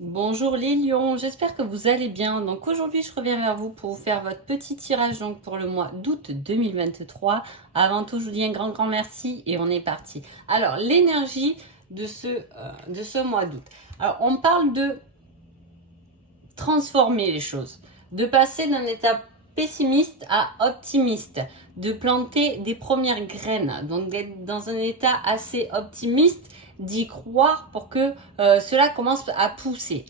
Bonjour les lions, j'espère que vous allez bien. Donc aujourd'hui, je reviens vers vous pour vous faire votre petit tirage donc pour le mois d'août 2023. Avant tout, je vous dis un grand merci et on est parti. Alors, l'énergie de ce mois d'août. Alors, on parle de transformer les choses, de passer d'un état pessimiste à optimiste, de planter des premières graines, donc d'être dans un état assez optimiste, d'y croire pour que cela commence à pousser.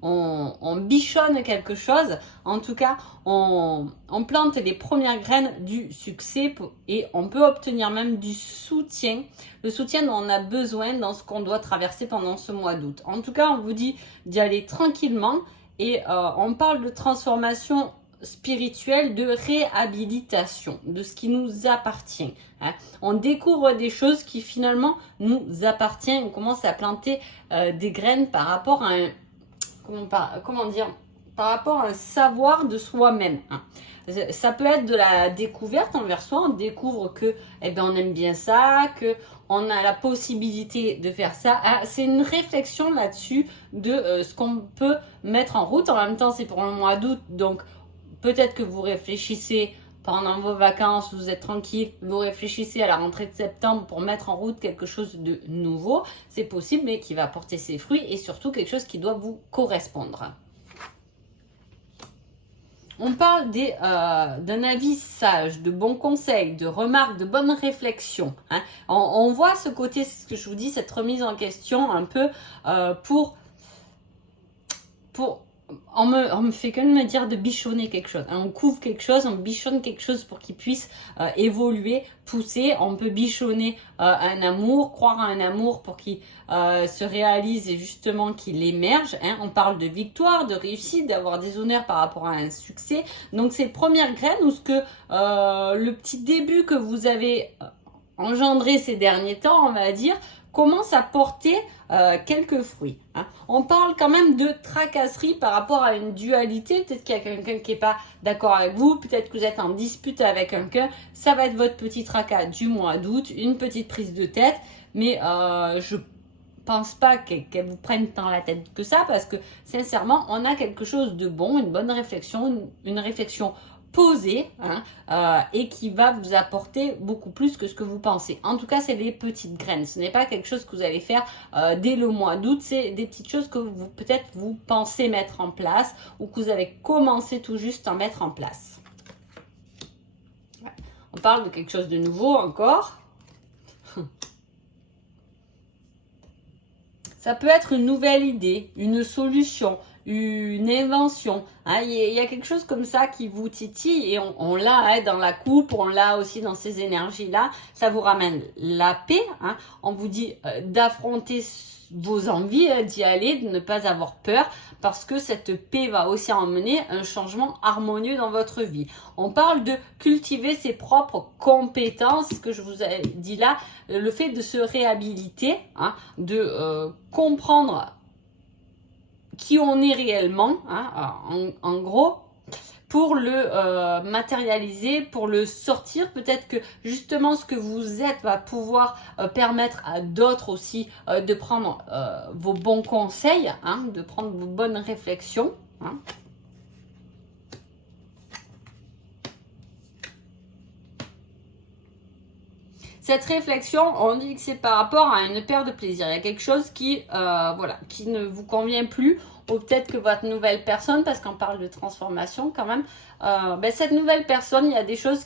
On bichonne quelque chose, en tout cas on plante les premières graines du succès et on peut obtenir même du soutien, le soutien dont on a besoin dans ce qu'on doit traverser pendant ce mois d'août. En tout cas, on vous dit d'y aller tranquillement et on parle de transformation spirituelle, de réhabilitation, de ce qui nous appartient. On découvre des choses qui finalement nous appartiennent. On commence à planter des graines par rapport à un, comment dire, par rapport à un savoir de soi-même. Ça peut être de la découverte envers soi. On découvre que, on aime bien ça, que on a la possibilité de faire ça. C'est une réflexion là-dessus de ce qu'on peut mettre en route. En même temps, c'est pour le mois d'août, donc peut-être que vous réfléchissez pendant vos vacances, vous êtes tranquille, vous réfléchissez à la rentrée de septembre pour mettre en route quelque chose de nouveau. C'est possible, mais qui va porter ses fruits et surtout quelque chose qui doit vous correspondre. On parle d'un avis sage, de bons conseils, de remarques, de bonnes réflexions. On voit ce côté, ce que je vous dis, cette remise en question un peu pour on me fait que de me dire de bichonner quelque chose. On couvre quelque chose, on bichonne quelque chose pour qu'il puisse évoluer, pousser. On peut bichonner un amour, croire à un amour pour qu'il se réalise et justement qu'il émerge. On parle de victoire, de réussite, d'avoir des honneurs par rapport à un succès. Donc ces premières graines ou ce que le petit début que vous avez engendré ces derniers temps, on va dire, commence à porter quelques fruits. On parle quand même de tracasserie par rapport à une dualité. Peut-être qu'il y a quelqu'un qui n'est pas d'accord avec vous, peut-être que vous êtes en dispute avec quelqu'un. Ça va être votre petit tracas du mois d'août, une petite prise de tête, mais je pense pas qu'elle vous prenne tant la tête que ça, parce que sincèrement, on a quelque chose de bon, une bonne réflexion, une réflexion posée et qui va vous apporter beaucoup plus que ce que vous pensez. En tout cas, c'est des petites graines. Ce n'est pas quelque chose que vous allez faire dès le mois d'août. C'est des petites choses que vous peut-être vous pensez mettre en place ou que vous avez commencé tout juste à mettre en place. Ouais. On parle de quelque chose de nouveau encore. Ça peut être une nouvelle idée, une solution, une invention. Il y a quelque chose comme ça qui vous titille et on l'a dans la coupe, on l'a aussi dans ces énergies-là. Ça vous ramène la paix. On vous dit d'affronter vos envies, d'y aller, de ne pas avoir peur, parce que cette paix va aussi emmener un changement harmonieux dans votre vie. On parle de cultiver ses propres compétences, ce que je vous ai dit là, le fait de se réhabiliter, de comprendre qui on est réellement, en gros, pour le matérialiser, pour le sortir. Peut-être que justement ce que vous êtes va pouvoir permettre à d'autres aussi de prendre vos bons conseils, de prendre vos bonnes réflexions. Cette réflexion, on dit que c'est par rapport à une perte de plaisir. Il y a quelque chose qui ne vous convient plus, ou peut-être que votre nouvelle personne, parce qu'on parle de transformation quand même, cette nouvelle personne, il y a des choses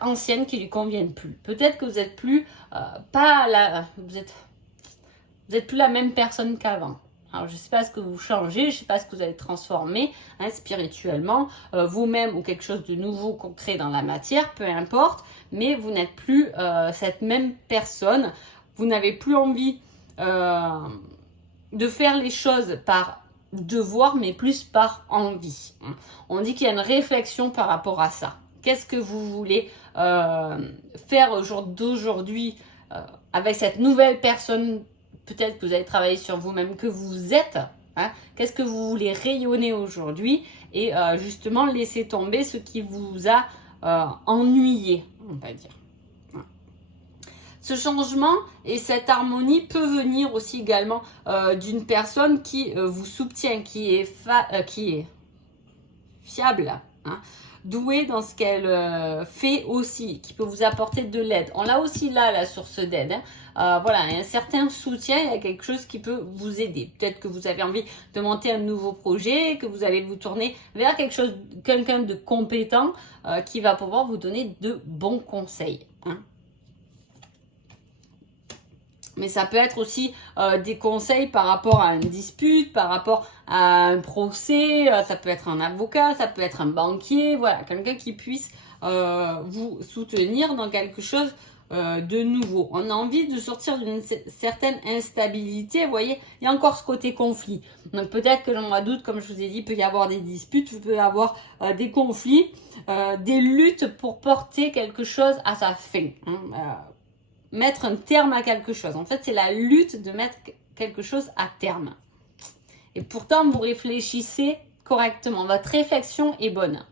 anciennes qui lui conviennent plus. Peut-être que vous êtes plus vous êtes plus la même personne qu'avant. Alors, je ne sais pas ce que vous changez, je ne sais pas ce que vous allez transformer spirituellement, vous-même ou quelque chose de nouveau concret dans la matière, peu importe, mais vous n'êtes plus cette même personne. Vous n'avez plus envie de faire les choses par devoir, mais plus par envie. On dit qu'il y a une réflexion par rapport à ça. Qu'est-ce que vous voulez faire au jour d'aujourd'hui avec cette nouvelle personne? Peut-être que vous allez travailler sur vous-même, que vous êtes. Qu'est-ce que vous voulez rayonner aujourd'hui? Et justement, laisser tomber ce qui vous a ennuyé, on va dire. ce changement et cette harmonie peut venir aussi également d'une personne qui vous soutient, qui est fiable, hein, douée dans ce qu'elle fait aussi, qui peut vous apporter de l'aide. On l'a aussi là, la source d'aide. Hein. Voilà, un certain soutien, il y a quelque chose qui peut vous aider. Peut-être que vous avez envie de monter un nouveau projet, que vous allez vous tourner vers quelque chose, quelqu'un de compétent qui va pouvoir vous donner de bons conseils. Hein. Mais ça peut être aussi des conseils par rapport à une dispute, par rapport à un procès, ça peut être un avocat, ça peut être un banquier, voilà, quelqu'un qui puisse vous soutenir dans quelque chose de nouveau. On a envie de sortir d'une certaine instabilité, vous voyez, il y a encore ce côté conflit. Donc peut-être que le mois d'août, comme je vous ai dit, il peut y avoir des disputes, il peut y avoir des conflits, des luttes pour porter quelque chose à sa fin. Hein, mettre un terme à quelque chose. En fait, c'est la lutte de mettre quelque chose à terme. Et pourtant, vous réfléchissez correctement. Votre réflexion est bonne.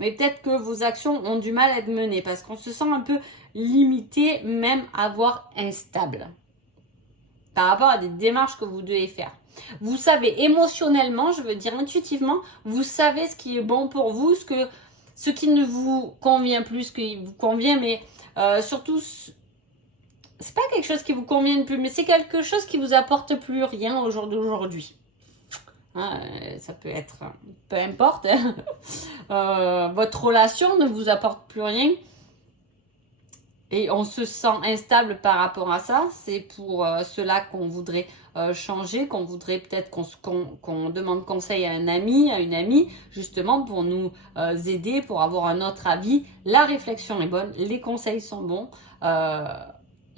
Mais peut-être que vos actions ont du mal à être menées parce qu'on se sent un peu limité, même à voire instable par rapport à des démarches que vous devez faire. Vous savez émotionnellement, je veux dire intuitivement, vous savez ce qui est bon pour vous, ce qui ne vous convient plus, ce qui vous convient, mais surtout, c'est pas quelque chose qui vous convient plus, mais c'est quelque chose qui vous apporte plus rien au jour d'aujourd'hui. Hein, ça peut être, peu importe, hein. Votre relation ne vous apporte plus rien et on se sent instable par rapport à ça. C'est pour cela qu'on voudrait changer, qu'on voudrait peut-être qu'on demande conseil à un ami, à une amie, justement pour nous aider, pour avoir un autre avis. La réflexion est bonne, les conseils sont bons,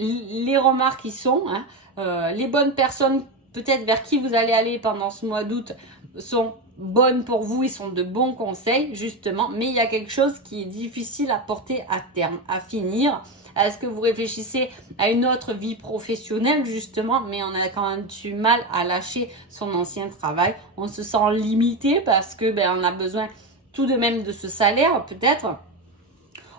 les remarques y sont, hein, les bonnes personnes peut-être vers qui vous allez aller pendant ce mois d'août sont bonnes pour vous, ils sont de bons conseils justement, mais il y a quelque chose qui est difficile à porter à terme, à finir. Est-ce que vous réfléchissez à une autre vie professionnelle justement, mais on a quand même du mal à lâcher son ancien travail, on se sent limité parce que on a besoin tout de même de ce salaire peut-être.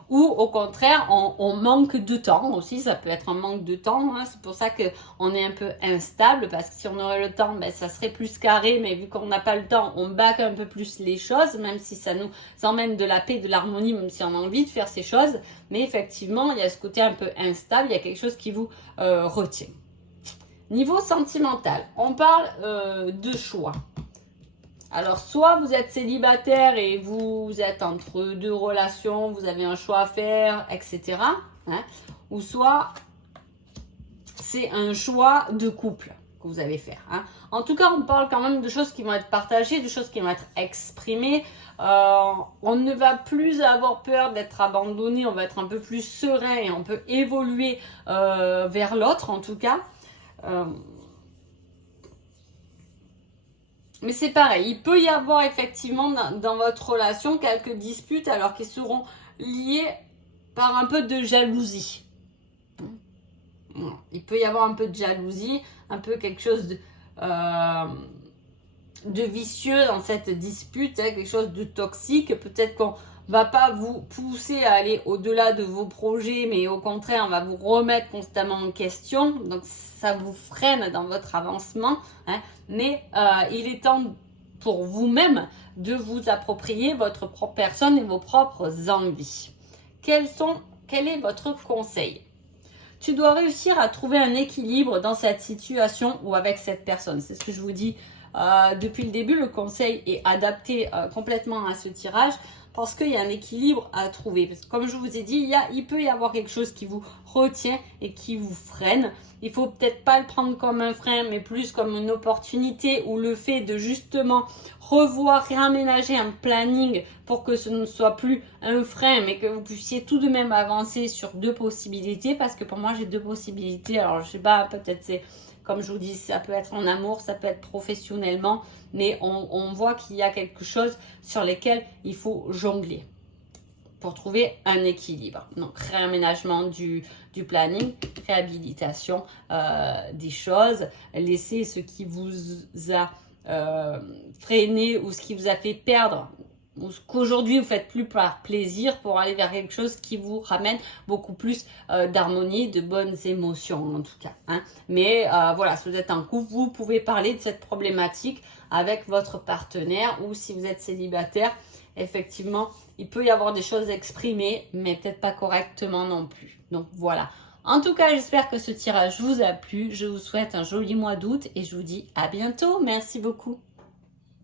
Ou au contraire, on manque de temps aussi, ça peut être un manque de temps, hein. C'est pour ça qu'on est un peu instable, parce que si on aurait le temps, ça serait plus carré, mais vu qu'on n'a pas le temps, on bâcle un peu plus les choses, même si ça nous emmène de la paix, de l'harmonie, même si on a envie de faire ces choses, mais effectivement, il y a ce côté un peu instable, il y a quelque chose qui vous retient. Niveau sentimental, on parle de choix. Alors, soit vous êtes célibataire et vous êtes entre deux relations, vous avez un choix à faire, etc. Hein, ou soit c'est un choix de couple que vous allez faire. Hein. En tout cas, on parle quand même de choses qui vont être partagées, de choses qui vont être exprimées. On ne va plus avoir peur d'être abandonné, on va être un peu plus serein et on peut évoluer vers l'autre en tout cas. Mais c'est pareil, il peut y avoir effectivement dans votre relation quelques disputes alors qu'ils seront liés par un peu de jalousie. Il peut y avoir un peu de jalousie, un peu quelque chose de vicieux dans cette dispute, hein, quelque chose de toxique. Peut-être qu'on va pas vous pousser à aller au-delà de vos projets, mais au contraire, on va vous remettre constamment en question. Donc, ça vous freine dans votre avancement. Hein. Mais il est temps pour vous-même de vous approprier votre propre personne et vos propres envies. Quel est votre conseil? Tu dois réussir à trouver un équilibre dans cette situation ou avec cette personne. C'est ce que je vous dis depuis le début. Le conseil est adapté complètement à ce tirage parce qu'il y a un équilibre à trouver. Parce que comme je vous ai dit, il peut y avoir quelque chose qui vous retient et qui vous freine. Il faut peut-être pas le prendre comme un frein, mais plus comme une opportunité ou le fait de justement revoir, réaménager un planning pour que ce ne soit plus un frein, mais que vous puissiez tout de même avancer sur deux possibilités. Parce que pour moi, j'ai deux possibilités. Alors, je sais pas, peut-être c'est, comme je vous dis, ça peut être en amour, ça peut être professionnellement, mais on voit qu'il y a quelque chose sur lequel il faut jongler pour trouver un équilibre. Donc, réaménagement du planning, réhabilitation des choses, laisser ce qui vous a freiné ou ce qui vous a fait perdre qu'aujourd'hui vous faites plus par plaisir pour aller vers quelque chose qui vous ramène beaucoup plus d'harmonie, de bonnes émotions en tout cas. Hein. Mais voilà, si vous êtes en couple, vous pouvez parler de cette problématique avec votre partenaire ou si vous êtes célibataire, effectivement, il peut y avoir des choses exprimées, mais peut-être pas correctement non plus. Donc voilà. En tout cas, j'espère que ce tirage vous a plu. Je vous souhaite un joli mois d'août et je vous dis à bientôt. Merci beaucoup.